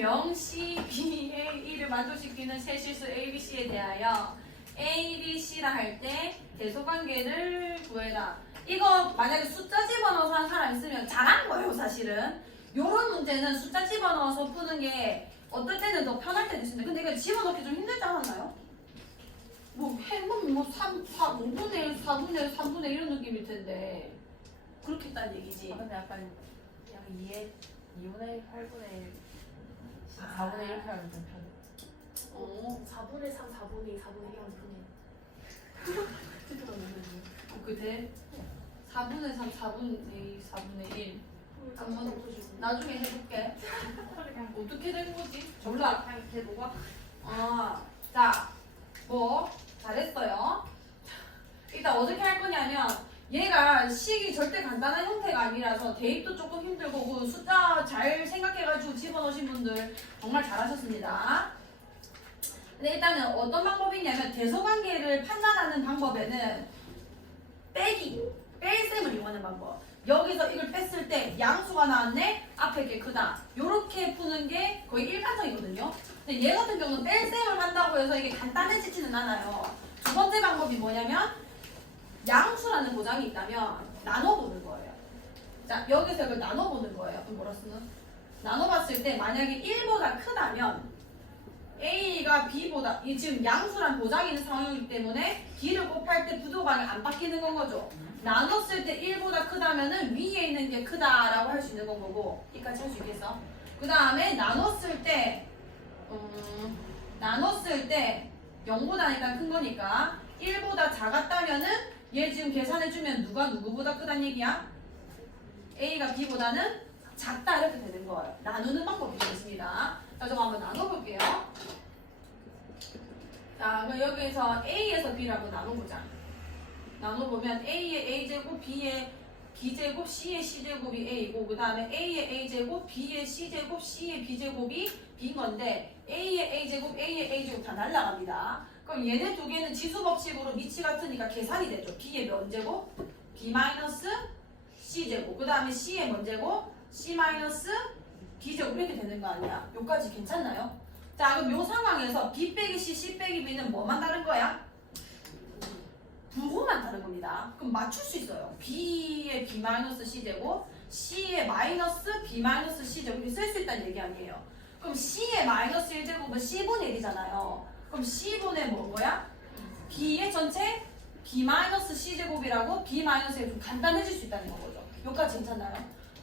0, C, B, A, E를 만족시키는 세 실수 A, B, C에 대하여 A, B, C라 할 때 대소관계를 구해라. 이거 만약에 숫자 집어넣어서 한 사람 있으면 잘한 거예요, 사실은. 요런 문제는 숫자 집어넣어서 푸는 게 어떨 때는 더 편할 때도 있습니다. 근데 이거 집어넣기 좀 힘들지 않았나요? 뭐 해보면 뭐 5분의 1, 4분의 1, 3분의 1 이런 느낌일 텐데 그렇게 했다는 얘기지. 근데 약간 2분의 1, 8분의 1, 4분의 1 이렇게 하면 좀 편해. 4분의 3, 4분의 2, 4분의 1 하면 편해. 그대 4분의 3, 4분의 2, 4분의 1 한번 나중에 해볼게. 어떻게 된 거지? 몰라. 걔 녹아? 자, 뭐 잘했어요. 일단 어떻게 할 거냐면 얘가 식이 절대 간단한 형태가 아니라서 대입도 조금 힘들고 그 숫자 잘 생각해가지고 집어넣으신 분들 정말 잘하셨습니다. 근데 일단은 어떤 방법이 있냐면 대소관계를 판단하는 방법에는 뺄셈을 이용하는 방법. 여기서 이걸 뺐을 때 양수가 나왔네? 앞에 게 크다. 요렇게 푸는 게 거의 일반적이거든요. 근데 얘 같은 경우는 뺄셈을 한다고 해서 이게 간단해지지는 않아요. 두 번째 방법이 뭐냐면 양수라는 보장이 있다면 나눠보는 거예요. 자, 여기서 이걸 나눠보는 거예요. 그럼 뭐라 쓰는? 나눠봤을 때 만약에 1보다 크다면 A가 B보다 이 지금 양수란 보장이 있는 상황이기 때문에 B를 곱할 때 부도방이 안 바뀌는 건 거죠. 나눴을 때 1보다 크다면은 위에 있는 게 크다라고 할 수 있는 건 거고 여기까지 할 수 있겠어? 그 다음에 나눴을 때 0보다 일단 큰 거니까 1보다 작았다면은 얘 지금 계산해주면 누가 누구보다 크다는 얘기야? A가 B보다는 작다 이렇게 되는 거예요. 나누는 방법이 되겠습니다. 자, 저거 한번 나눠볼게요. 자, 그럼 여기에서 A에서 B를 한번 나눠보자. 나눠보면 A의 A제곱, B의 B제곱, C의 C제곱이 A고 그 다음에 A의 A제곱, B의 C제곱, C의 B제곱이 B인 건데 A의 A제곱, A의 A제곱 다 날라갑니다. 그럼 얘네 두 개는 지수법칙으로 밑이 같으니까 계산이 되죠. B의 몇 제곱? B 마이너스 C제곱 그 다음에 C의 뭔 제곱? C 마이너스 B제곱 이렇게 되는 거 아니야? 여기까지 괜찮나요? 자, 그럼 요 상황에서 B 빼기 C, C 빼기 B는 뭐만 다른 거야? 부호만 다른 겁니다. 그럼 맞출 수 있어요. B의 B 마이너스 C제곱, C의 마이너스 B 마이너스 C제곱 이렇게 쓸 수 있다는 얘기 아니에요. 그럼 C의 마이너스 1제곱은 C분의 1이잖아요. 그럼 C분의 뭔 거야? B의 전체 B 마이너스 C제곱이라고 B 마이너스 1좀 간단해질 수 있다는 거죠. 여기까지 괜찮나요?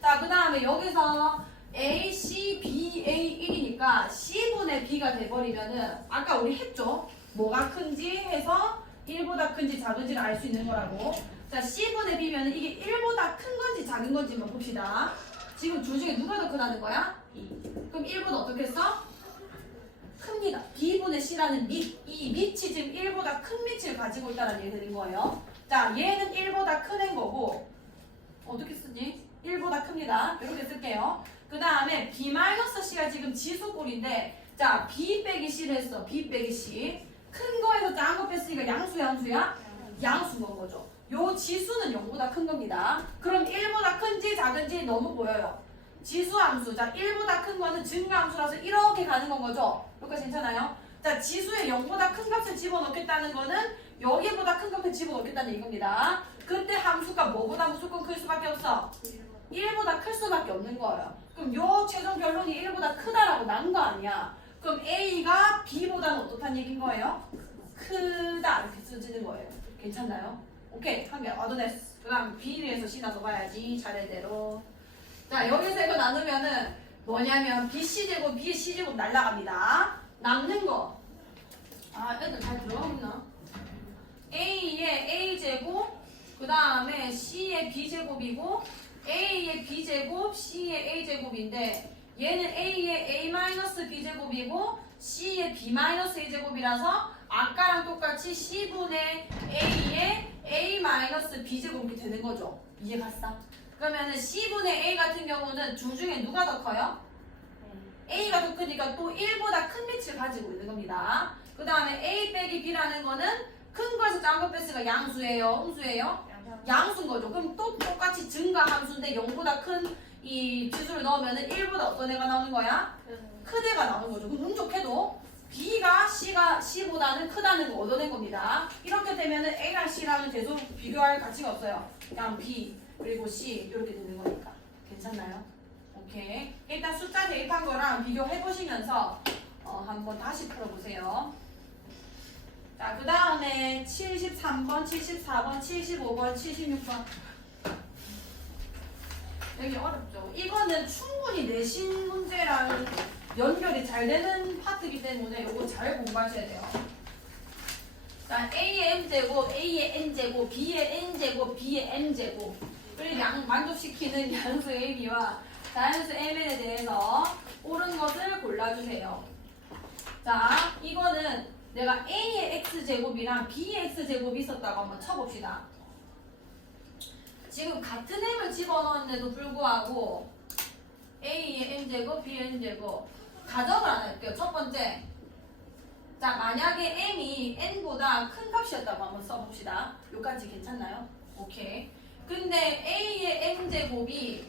자, 그 다음에 여기서 A, C, B, A 1이니까 C분의 B가 돼버리면은 아까 우리 했죠? 뭐가 큰지 해서 1보다 큰지 작은지를 알 수 있는 거라고. 자, C분의 B면은 이게 1보다 큰 건지 작은 건지만 봅시다. 지금 둘 중에 누가 더 크다는 거야? 그럼 1보다 어떻게 써? 큽니다. B분의 C라는 밑, 이 밑이 지금 1보다 큰 밑을 가지고 있다는 얘기 되는 거예요. 자, 얘는 1보다 큰 애인 거고 어떻게 쓰니? 1보다 큽니다. 이렇게 쓸게요. 그 다음에 B-C가 지금 지수꼴인데 자, B 빼기 C를 했어. B 빼기 C. 큰 거에서 작은 거 뺐으니까 양수야? 양수인 거죠. 요 지수는 0보다 큰 겁니다. 그럼 1보다 큰지 작은지 너무 보여요. 지수함수. 자, 1보다 큰 거는 증가함수라서 이렇게 가는 건 거죠. 여기까지 괜찮아요? 자, 지수에 0보다 큰 값을 집어넣겠다는 거는 여기보다 큰 값을 집어넣겠다는 얘기입니다. 그때 함수가 뭐보다 무조건 클 수밖에 없어? 1보다 클 수밖에 없는 거예요. 그럼 요 최종 결론이 1보다 크다라고 난 거 아니야. 그럼 A가 B보다는 어떻다는 얘기인 거예요? 크다 이렇게 쓰지는 거예요. 괜찮나요? 오케이, 한 개 얻어냈어. 그 다음 B에서 C 나눠봐야지 차례대로. 자, 여기서 이거 나누면은 뭐냐면 BC제곱, B의 C제곱 날라갑니다. 남는 거. 아, 애들 잘 들어가고 있나? A의 A제곱, 그 다음에 C의 B제곱이고 A의 B제곱, C의 A제곱인데 얘는 A의 A-B제곱이고 C의 B-A제곱이라서 아까랑 똑같이 C분의 A의 A-B제곱 이렇게 되는 거죠. 이해 갔어? 그러면은 C분의 A 같은 경우는 둘 중에 누가 더 커요? A가 더 크니까 또 1보다 큰 밑을 가지고 있는 겁니다. 그 다음에 A 빼기 B라는 거는 큰 거에서 작은 거 뺐으니까 양수예요? 음수예요? 양수인 거죠. 그럼 또 똑같이 증가함수인데 0보다 큰 이 지수를 넣으면은 1보다 어떤 애가 나오는 거야? 큰 애가 나오는 거죠. 그럼 운 좋게도 B가 C보다는 크다는 거 얻어낸 겁니다. 이렇게 되면은 A랑 C랑은 계속 비교할 가치가 없어요. 그냥 B 그리고 C 이렇게 되는 거니까. 괜찮나요? 오케이. 일단 숫자 대입한 거랑 비교해 보시면서 한번 다시 풀어보세요. 자, 그 다음에 73번, 74번, 75번, 76번. 여기 어렵죠? 이거는 충분히 내신 문제랑 연결이 잘 되는 파트이기 때문에 이거 잘 공부하셔야 돼요. 자, A의 M제곱, A의 N제곱, B의 N제곱, B의 M제곱. 을 만족시키는 양수 AB와 자연수 MN에 대해서 옳은 것을 골라주세요. 자, 이거는 내가 A의 X제곱이랑 B의 X제곱이 있었다고 한번 쳐봅시다. 지금 같은 M을 집어넣었는데도 불구하고 A의 M제곱, B의 N제곱 가정을 안 할게요. 첫 번째, 자, 만약에 M이 N보다 큰 값이었다고 한번 써봅시다. 여기까지 괜찮나요? 오케이. 근데 A의 M제곱이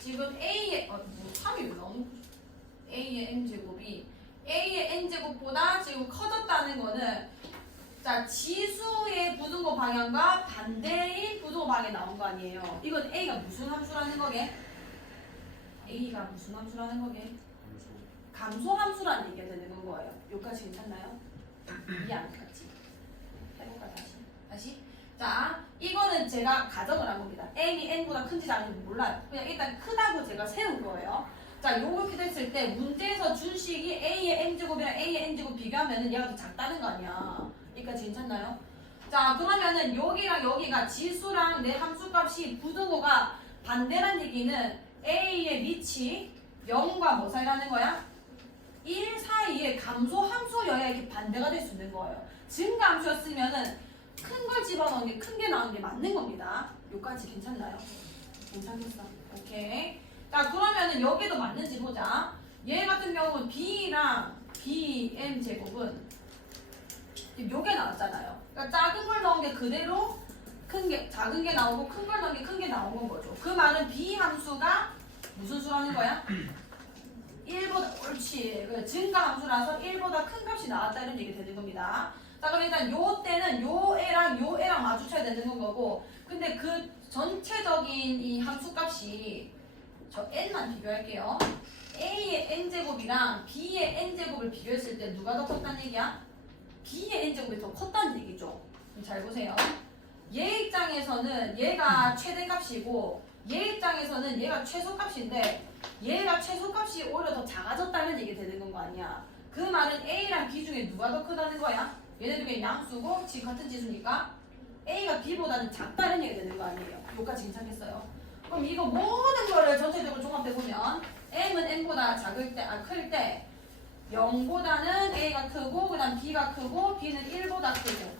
지금 A의 3이 왜 나오는 거지? A의 M제곱이 A의 N제곱보다 지금 커졌다는 거는 자, 지수의 부등호 방향과 반대인 부등호 방향이 나온 거 아니에요. 이건 A가 무슨 함수라는 거게? A가 무슨 함수라는 거게? 감소 함수라는 얘기가 되는 거예요. 여기까지 괜찮나요? 이해 안 갔지? 해볼까 다시? 자, 이거는 제가 가정을 한 겁니다. M이 N보다 큰지 작은지 몰라요. 그냥 일단 크다고 제가 세운 거예요. 자, 요렇게 됐을 때 문제에서 준 식이 A의 M제곱이랑 A의 N제곱 비교하면은 얘가 더 작다는 거 아니야. 여기까지 괜찮나요? 자, 그러면은 여기랑 여기가 지수랑 내 함수값이 부등호가 반대란 얘기는 A의 밑이 0과 뭐 사이라는 거야? 1 사이에 감소 함수여야 이렇게 반대가 될 수 있는 거예요. 증가 함수였으면은 큰 걸 집어넣은 게 큰 게 나온 게 맞는 겁니다. 여기까지 괜찮나요? 괜찮겠어? 오케이. 자, 그러면은 여기도 맞는지 보자. 얘 같은 경우는 B랑 BM 제곱은 요게 나왔잖아요. 그러니까 작은 걸 넣은 게 그대로 작은 게 나오고 큰 걸 넣은 게 큰 게 나온 건 거죠. 그 말은 B 함수가 무슨 수라는 거야? 1보다 옳지. 증가 함수라서 1보다 큰 값이 나왔다 이런 얘기 되는 겁니다. 자, 그럼 일단 요 때는 요 애랑 마주쳐야 되는 건 거고, 근데 그 전체적인 이 함수값이 저 n만 비교할게요. A의 n제곱이랑 B의 n제곱을 비교했을 때 누가 더 컸다는 얘기야? B의 n제곱이 더 컸다는 얘기죠. 그럼 잘 보세요. 얘 입장에서는 얘가 최대값이고 얘 입장에서는 얘가 최소값인데 얘가 최소값이 오히려 더 작아졌다는 얘기 되는 건 거 아니야. 그 말은 A랑 B 중에 누가 더 크다는 거야? 얘네 중에 양수고 지금 같은 지수니까 A가 B보다는 작다는 얘기 되는 거 아니에요. 여기까지 괜찮겠어요? 그럼 이거 모든 거를 전체적으로 종합해보면 M은 N보다 클 때 0보다는 A가 크고 그 다음 B가 크고 B는 1보다 크고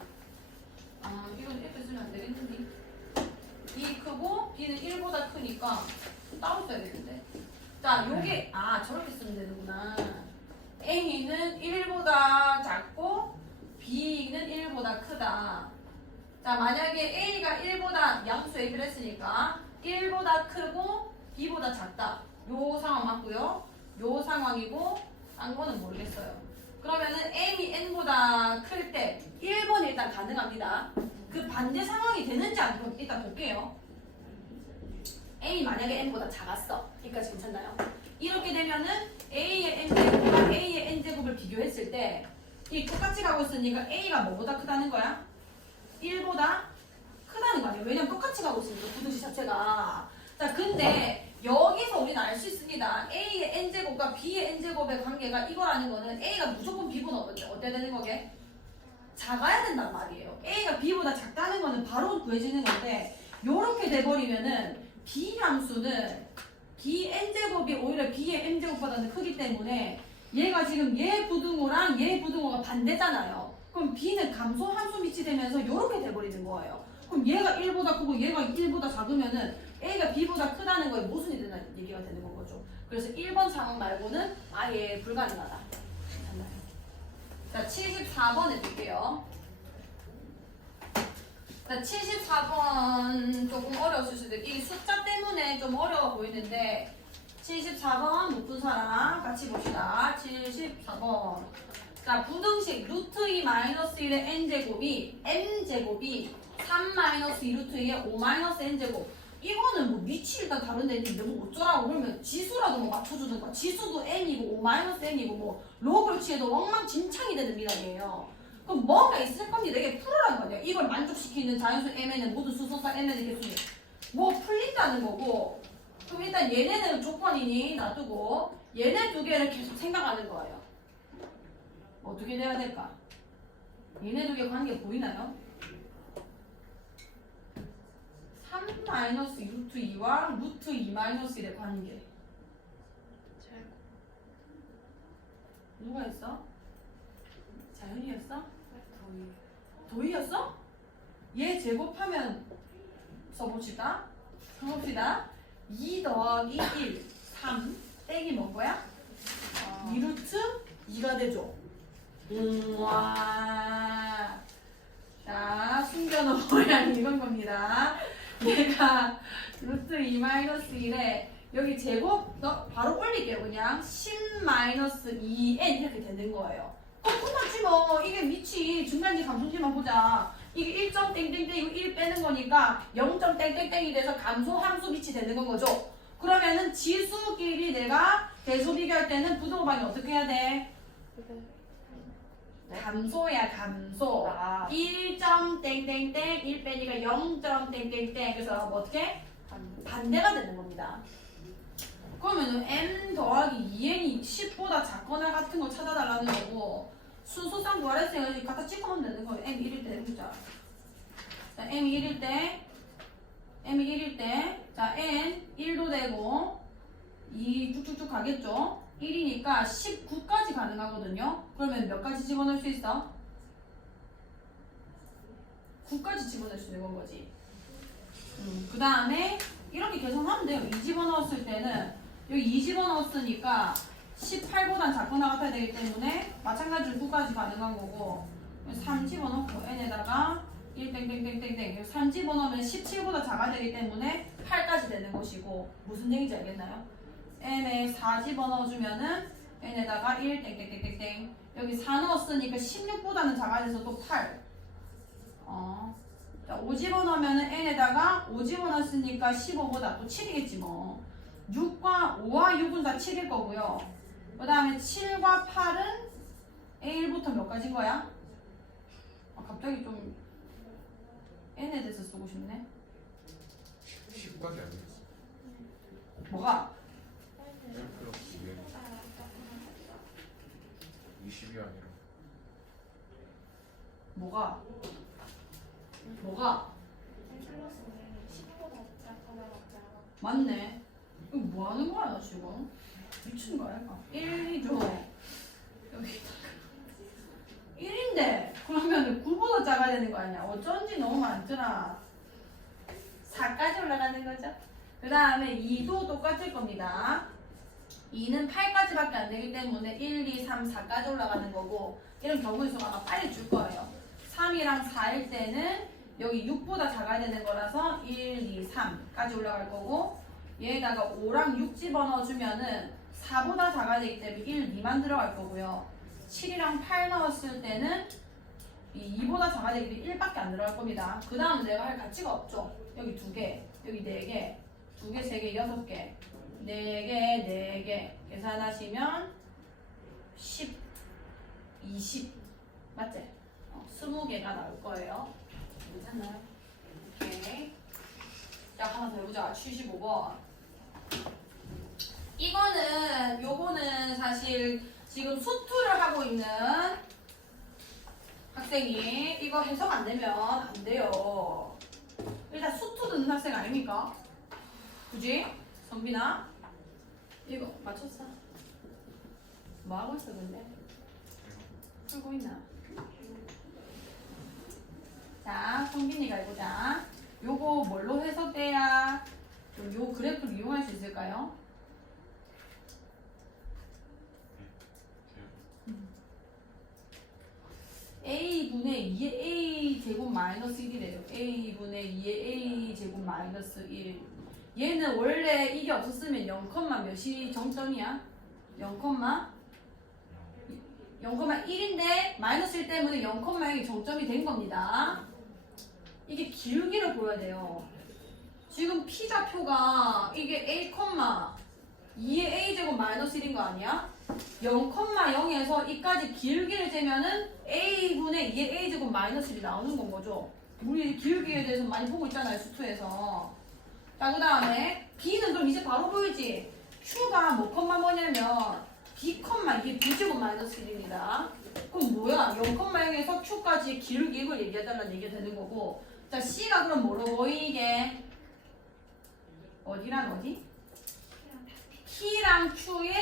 이건 이렇게 쓰면 안 되겠는데 B 크고 B는 1보다 크니까 따로 써야겠는데 자 요게 저렇게 쓰면 되는구나. A는 1보다 작고 B는 1보다 크다. 자, 만약에 A가 1보다 양수 A를 했으니까 1보다 크고 B보다 작다. 요 상황 맞고요. 요 상황이고 딴 거는 모르겠어요. 그러면은 M이 N보다 클 때 1번이 일단 가능합니다. 그 반대 상황이 되는지 안 되는지 일단 볼게요. M이 만약에 N보다 작았어. 여기까지 괜찮나요? 이렇게 되면은 A의 N제곱과 A의 N제곱을 비교했을 때 이 똑같이 가고 있으니까 A가 뭐보다 크다는 거야? 1보다 크다는 거 아니에요? 왜냐면 똑같이 가고 있으니까 부등식 자체가. 자, 근데 여기서 우리는 알 수 있습니다. A의 N제곱과 B의 N제곱의 관계가 이거라는 거는 A가 무조건 B보다 어때야 되는 거게? 작아야 된단 말이에요. A가 B보다 작다는 거는 바로 구해지는 건데 요렇게 돼버리면은 B 함수는 B N제곱이 오히려 B의 M제곱보다는 크기 때문에 얘가 지금 얘 부등호랑 얘 부등호가 반대잖아요. 그럼 B는 감소 함수 밑이 되면서 이렇게 돼버리는 거예요. 그럼 얘가 1보다 크고 얘가 1보다 작으면은 A가 B보다 크다는 거에 무슨 얘기가 되는 건 거죠. 그래서 1번 상황 말고는 아예 불가능하다. 자, 74번 해볼게요. 자, 74번 조금 어려웠을 수도 있고 이 숫자 때문에 좀 어려워 보이는데 74번 못 푼 사람 같이 봅시다. 74번. 자, 부등식 루트 2 마이너스 1의 n제곱이 m제곱이 3 마이너스 2 루트 2의 5 마이너스 n제곱 이거는 뭐 밑이 일단 다른데 너무 어쩌라고 그러면 지수라도 뭐 맞춰주는 거야. 지수도 n이고 5-n이고 뭐 로그를 취해도 엉망진창이 되는 미락이에요. 그럼 뭔가 있을 겁니다. 이게 풀으라는 거예요. 이걸 만족시키는 자연수 mn은 모두 수소수 mn의 개수니 뭐 풀린다는 거고. 그럼 일단 얘네는 조건이니 놔두고 얘네 두 개를 계속 생각하는 거예요. 어떻게 돼야 될까? 얘네 두 개 관계 보이나요? 3-루트 2와 루트 2-1의 관계. 누가 했어? 자연이었어? 도희였어? 얘 제곱하면 써봅시다. 써봅시다. 2 더하기 1, 3 빼기 뭔 거야? 2루트 2가 되죠. 와. 자, 숨겨놓은 모양이 이건 겁니다. 얘가 루트 2-1에 여기 제곱 바로 올릴게요. 그냥 10-2n 이렇게 되는 거예요. 끝났지 뭐. 이게 밑이 중간지 감소지만 보자. 이게 1점 땡땡땡 이거 1 빼는 거니까 0점 땡땡땡이 돼서 감소 함수 밑이 되는 건 거죠. 그러면은 지수끼리 내가 대소 비교할 때는 부등호방이 어떻게 해야 돼? 감소야 감소. 1점 땡땡땡 1 빼니까 0점 땡땡땡 그래서 뭐 어떻게? 반대가 되는 겁니다. 그러면은 n 더하기 2n이 10보다 작거나 같은 거 찾아달라는 거고 순수상 부활했으니까 갖다 찍어놓으면 되는 거예요. m 1일 때 해보자. 자, m 1일 때 자, n 1도 되고 2 쭉쭉쭉 가겠죠? 1이니까 19까지 가능하거든요. 그러면 몇 가지 집어넣을 수 있어? 9까지 집어넣을 수 있는 거지. 그 다음에 이렇게 계산하면 돼요. 2 집어넣었을 때는 여기 2 집어넣었으니까 18보단 작거나 같아야 되기 때문에 마찬가지로 9까지 가능한 거고 3 집어넣고 n에다가 1 땡땡땡땡땡 3 집어넣으면 17보다 작아야 되기 때문에 8까지 되는 것이고 무슨 얘기인지 알겠나요? n에 4 집어넣어주면은 n에다가 1 땡땡땡땡땡 여기 4 넣었으니까 16보다는 작아야 돼서 또 8 자, 5 집어넣으면은 n에다가 5 집어넣었으니까 15보다 또 7이겠지 뭐 6과 5와 6은 다 7일 거고요. 그 다음에 7과 8은 A1부터 몇 가지인 거야? 갑자기 좀 n에 대해서 쓰고 싶네. 10까지 안 되겠어. 뭐가? 1 플러스 20이 아니라 뭐가? 10보다 작거나 같지 않아? 맞네. 이거 뭐 하는 거야 지금? 미친 거야? 1이죠. 여기 1인데 그러면 9보다 작아야 되는 거 아니야? 어쩐지 너무 많더라. 4까지 올라가는 거죠. 그 다음에 2도 똑같을 겁니다. 2는 8까지밖에 안 되기 때문에 1, 2, 3, 4까지 올라가는 거고 이런 경우에서 아마 빨리 줄 거예요. 3이랑 4일 때는 여기 6보다 작아야 되는 거라서 1, 2, 3까지 올라갈 거고 얘에다가 5랑 6 집어넣어주면은 4보다 작아야 되기 때문에 1 미만 들어갈 거고요. 7이랑 8 넣었을 때는 이 2보다 작아야 되기 때문에 1밖에 안 들어갈 겁니다. 그 다음 내가 할 가치가 없죠. 여기 2개, 여기 4개, 2개, 3개, 6개, 4개, 4개 계산하시면 10, 20 맞지? 20개가 나올 거예요. 괜찮나요? 오케이. 자, 하나 더 해보자. 75번. 요거는 사실 지금 수투를 하고 있는 학생이 이거 해석 안 되면 안 돼요. 일단 수투 듣는 학생 아닙니까? 그지? 성빈아? 이거 맞췄어? 뭐 하고 있어 근데? 풀고 있나? 자, 성빈이가 해보자. 요거 뭘로 해석돼야 요 그래프를 이용할 수 있을까요? a분의 2의 a 제곱 마이너스 1이래요. a분의 2의 a 제곱 마이너스 1. 얘는 원래 이게 없었으면 0, 몇이 정점이야? 0,1인데 마이너스 1 때문에 0,0이 정점이 된 겁니다. 이게 기울기를 보여야 돼요. 지금 P좌표가 이게 A, 2의 A제곱 마이너스 1인 거 아니야? 0,0에서 이까지 길기를 재면은 A분의 2의 A제곱 마이너스 1이 나오는 건 거죠. 우리 길기에 대해서 많이 보고 있잖아요, 수투에서. 자, 그 다음에 B는 그럼 이제 바로 보이지? Q가 뭐냐면 B, 이게 B제곱 마이너스 1입니다. 그럼 뭐야? 0,0에서 Q까지 길기 이걸 얘기해달라는 얘기가 되는 거고. 자, C가 그럼 뭐로 보이게? 어디랑 어디? P랑 Q의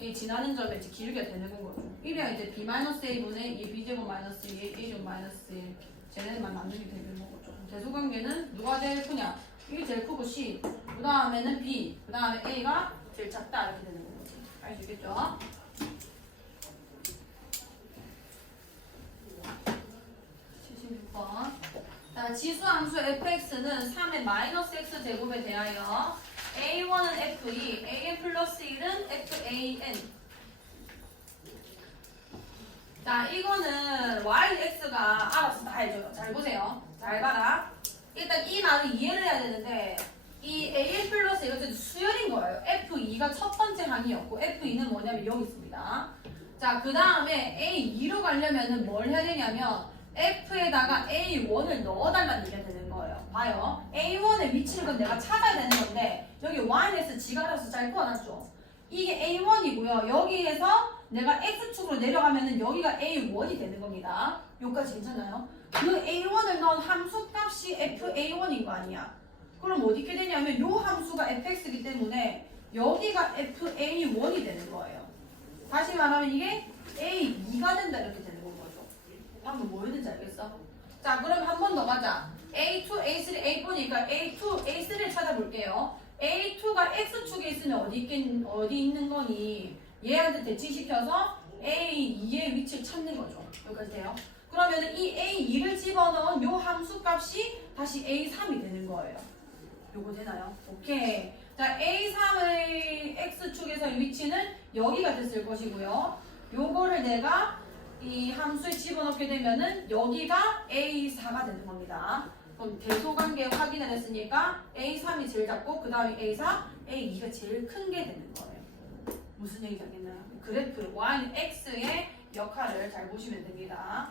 이 지나는 점에 이제 길게 되는 거죠. 이래야 이제 B-A분의 2 B제곱 마이너스 2 A제곱 마이너스 1 쟤네만 남는 게 되는 거죠. 대소관계는 누가 제일 크냐? 이게 제일 크고 C, 그 다음에는 B, 그 다음에 A가 제일 작다 이렇게 되는 거지. 알 수 있겠죠? 자, 지수함수 fx는 3의 마이너스 x 제곱에 대하여 a1은 f2, an 플러스 1은 fan. 자, 이거는 y, x가 알아서 다 해줘요. 잘 보세요. 잘 봐라. 일단 이 말을 이해를 해야 되는데 이 an 플러스 이것도 수열인 거예요. f2가 첫 번째 항이었고 f2는 뭐냐면 여기 있습니다. 자, 그 다음에 a2로 가려면은 뭘 해야 되냐면 F에다가 A1을 넣어달라는 얘기가 되는 거예요. 봐요. A1의 위치를 그럼 내가 찾아야 되는 건데 여기 YX 지가 알아서 잘 구워놨죠. 이게 A1이고요. 여기에서 내가 X축으로 내려가면은 여기가 A1이 되는 겁니다. 여기까지 괜찮아요? 그 A1을 넣은 함수 값이 FA1인 거 아니야. 그럼 어떻게 되냐면 요 함수가 fx이기 때문에 여기가 FA1이 되는 거예요. 다시 말하면 이게 A2가 된다 이렇게 되는 거죠. 방금 뭐였는지 알겠어? 자, 그럼 한 번 더 가자. A2, A3, A4니까 A2, A3를 찾아볼게요. A2가 X축에 있으면 어디 있는 거니? 얘한테 대칭시켜서 A2의 위치를 찾는 거죠. 여기까지 돼요? 그러면 이 A2를 집어넣은 요 함수 값이 다시 A3이 되는 거예요. 요거 되나요? 오케이. 자, A3의 X축에서의 위치는 여기가 됐을 것이고요. 요거를 내가 이 함수에 집어넣게 되면은 여기가 A4가 되는 겁니다. 그럼 대소관계 확인을 했으니까 A3이 제일 작고 그 다음에 A4, A2가 제일 큰 게 되는 거예요. 무슨 얘기인지 알겠나요? 그래프 Y, X의 역할을 잘 보시면 됩니다.